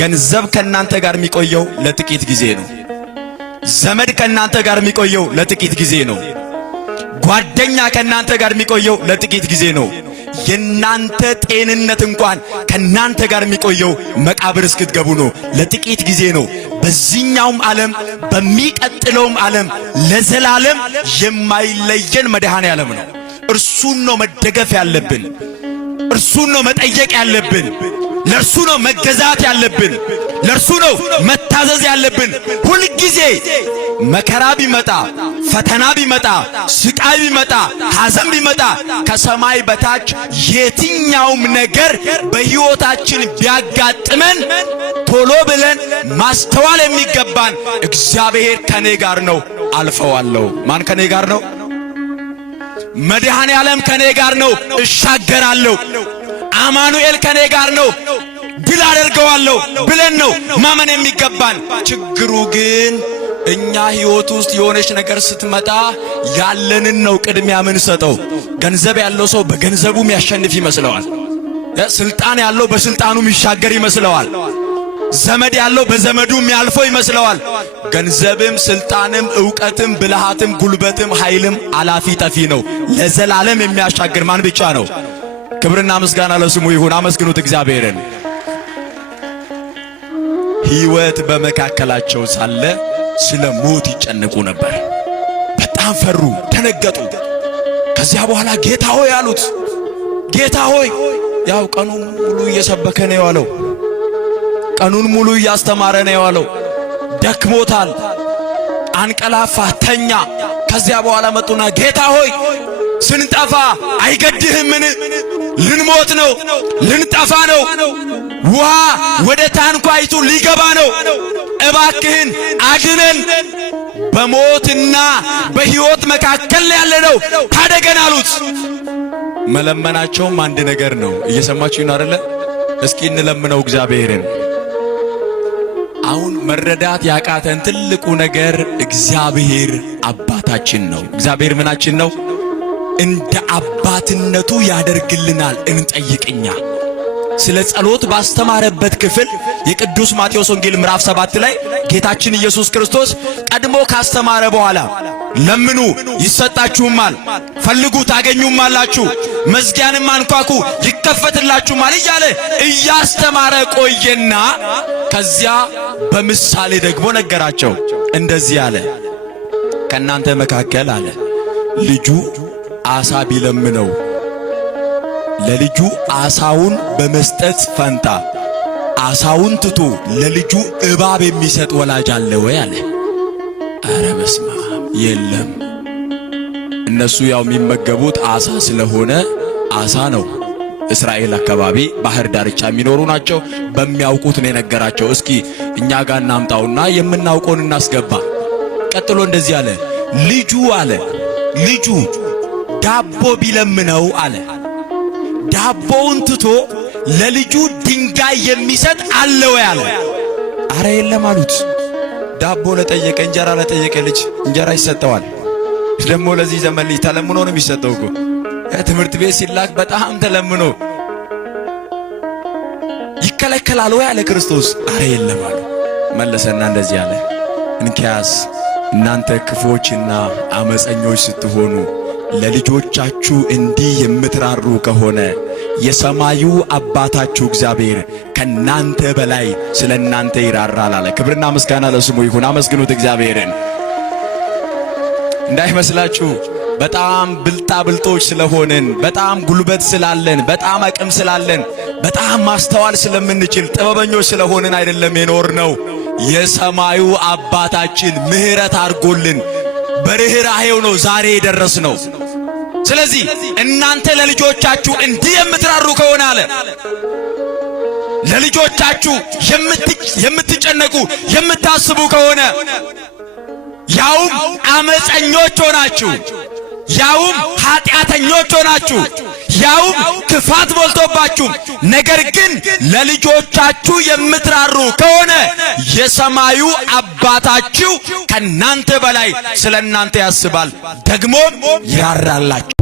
ገንዘብ ከናንተ ጋር የሚቆየው ለጥቂት ጊዜ ነው። ዘመድ ከናንተ ጋር የሚቆየው ለጥቂት ጊዜ ነው። ጓደኛ ከናንተ ጋር የሚቆየው ለጥቂት ጊዜ ነው። የናንተ ጤንነት እንኳን ከናንተ ጋር የሚቆየው መቃብር እስክትገቡ ነው፣ ለጥቂት ጊዜ ነው። በዚህኛውም ዓለም በሚቀጥለውም ዓለም ለዘላለም የማይለየን መድኃኔዓለም ነው። እርሱን ነው መደገፍ ያለብን፣ እርሱን ነው መጠየቅ ያለብን፣ ለእርሱ ነው መገዛት ያለብን፣ ለእርሱ ነው መታዘዝ ያለብን። ሁል ጊዜ መከራ ቢመጣ፣ ፈተና ቢመጣ፣ ስቃይ ቢመጣ፣ ሐዘን ቢመጣ ከሰማይ በታች የትኛውም ነገር በሕይወታችን ቢያጋጥመን ቶሎ ብለን ማስተዋል የሚገባን እግዚአብሔር ከኔ ጋር ነው፣ አልፈዋለሁ። ማን ከኔ ጋር ነው? መድኃኔዓለም ከኔ ጋር ነው፣ እሻገራለሁ። አማኑኤል ከኔ ጋር ነው፣ ድል አደርገዋለሁ ብለን ነው ማመን የሚገባን። ችግሩ ግን እኛ ሕይወት ውስጥ የሆነች ነገር ስትመጣ ያለንን ነው ቅድሚያ ምን ሰጠው። ገንዘብ ያለው ሰው በገንዘቡ የሚያሸንፍ ይመስለዋል። ስልጣን ያለው በስልጣኑ የሚሻገር ይመስለዋል። ዘመድ ያለው በዘመዱ የሚያልፈው ይመስለዋል። ገንዘብም ስልጣንም ዕውቀትም ብልሃትም ጉልበትም ኃይልም አላፊ ጠፊ ነው። ለዘላለም የሚያሻግር ማን ብቻ ነው? ክብርና ምስጋና ለስሙ ይሁን። አመስግኑት እግዚአብሔርን። ሕይወት በመካከላቸው ሳለ ስለ ሞት ይጨነቁ ነበር። በጣም ፈሩ፣ ደነገጡ። ከዚያ በኋላ ጌታ ሆይ አሉት። ጌታ ሆይ፣ ያው ቀኑን ሙሉ እየሰበከ ነው የዋለው፣ ቀኑን ሙሉ እያስተማረ ነው የዋለው። ደክሞታል፣ አንቀላፋ፣ ተኛ። ከዚያ በኋላ መጡና ጌታ ሆይ ስንጠፋ አይገድህምን? ልንሞት ነው፣ ልንጠፋ ነው። ውሃ ወደ ታንኳይቱ ሊገባ ነው። እባክህን አድነን፣ በሞትና በሕይወት መካከል ያለነው ታደገን አሉት። መለመናቸውም አንድ ነገር ነው። እየሰማችሁ ነው አይደለ? እስኪ እንለምነው እግዚአብሔርን። አሁን መረዳት ያቃተን ትልቁ ነገር እግዚአብሔር አባታችን ነው። እግዚአብሔር ምናችን ነው? እንደ አባትነቱ ያደርግልናል። እንጠይቅኛ ስለ ጸሎት ባስተማረበት ክፍል የቅዱስ ማቴዎስ ወንጌል ምዕራፍ 7 ላይ ጌታችን ኢየሱስ ክርስቶስ ቀድሞ ካስተማረ በኋላ ለምኑ ይሰጣችሁማል፣ ፈልጉ ታገኙማላችሁ፣ መዝጊያንም አንኳኩ ይከፈትላችሁማል እያለ እያስተማረ ቆየና ከዚያ በምሳሌ ደግሞ ነገራቸው። እንደዚህ አለ፣ ከናንተ መካከል አለ ልጁ አሳ ቢለምነው ለልጁ አሳውን በመስጠት ፈንታ አሳውን ትቶ ለልጁ እባብ የሚሰጥ ወላጅ አለ ወይ አለ። አረ በስመ አብ! የለም። እነሱ ያው የሚመገቡት አሳ ስለሆነ አሳ ነው። እስራኤል አካባቢ ባህር ዳርቻ የሚኖሩ ናቸው። በሚያውቁት ነው የነገራቸው። እስኪ እኛ ጋር እናምጣውና የምናውቀውን እናስገባ። ቀጥሎ እንደዚህ አለ፣ ልጁ ዳቦ ቢለምነው አለ ዳቦውን ትቶ ለልጁ ድንጋይ የሚሰጥ አለ ወይ አለ። አረ የለም አሉት። ዳቦ ለጠየቀ እንጀራ ለጠየቀ ልጅ እንጀራ ይሰጠዋል። ደግሞ ለዚህ ዘመን ልጅ ተለምኖ ነው የሚሰጠው እኮ። ትምህርት ቤት ሲላክ በጣም ተለምኖ ይከለከላል ወይ አለ ክርስቶስ። አረ የለም አሉ። መለሰና እንደዚህ አለ፣ እንኪያስ እናንተ ክፎችና አመፀኞች ስትሆኑ ለልጆቻችሁ እንዲህ የምትራሩ ከሆነ የሰማዩ አባታችሁ እግዚአብሔር ከናንተ በላይ ስለ እናንተ ይራራል አለ። ክብርና ምስጋና ለስሙ ይሁን። አመስግኑት እግዚአብሔርን። እንዳይመስላችሁ በጣም ብልጣብልጦች ስለሆንን፣ በጣም ጉልበት ስላለን፣ በጣም አቅም ስላለን፣ በጣም ማስተዋል ስለምንችል ጥበበኞች ስለሆንን አይደለም የኖርነው። የሰማዩ አባታችን ምሕረት አድርጎልን በርህራሄው ነው ዛሬ የደረስነው። ስለዚህ እናንተ ለልጆቻችሁ እንዲህ የምትራሩ ከሆነ አለ ለልጆቻችሁ የምትጨነቁ የምታስቡ ከሆነ ያውም አመፀኞች ሆናችሁ፣ ያውም ኃጢአተኞች ሆናችሁ፣ ያውም ክፋት ሞልቶባችሁ፣ ነገር ግን ለልጆቻችሁ የምትራሩ ከሆነ የሰማዩ አባታችሁ ከናንተ በላይ ስለ እናንተ ያስባል፣ ደግሞም ይራራላችሁ።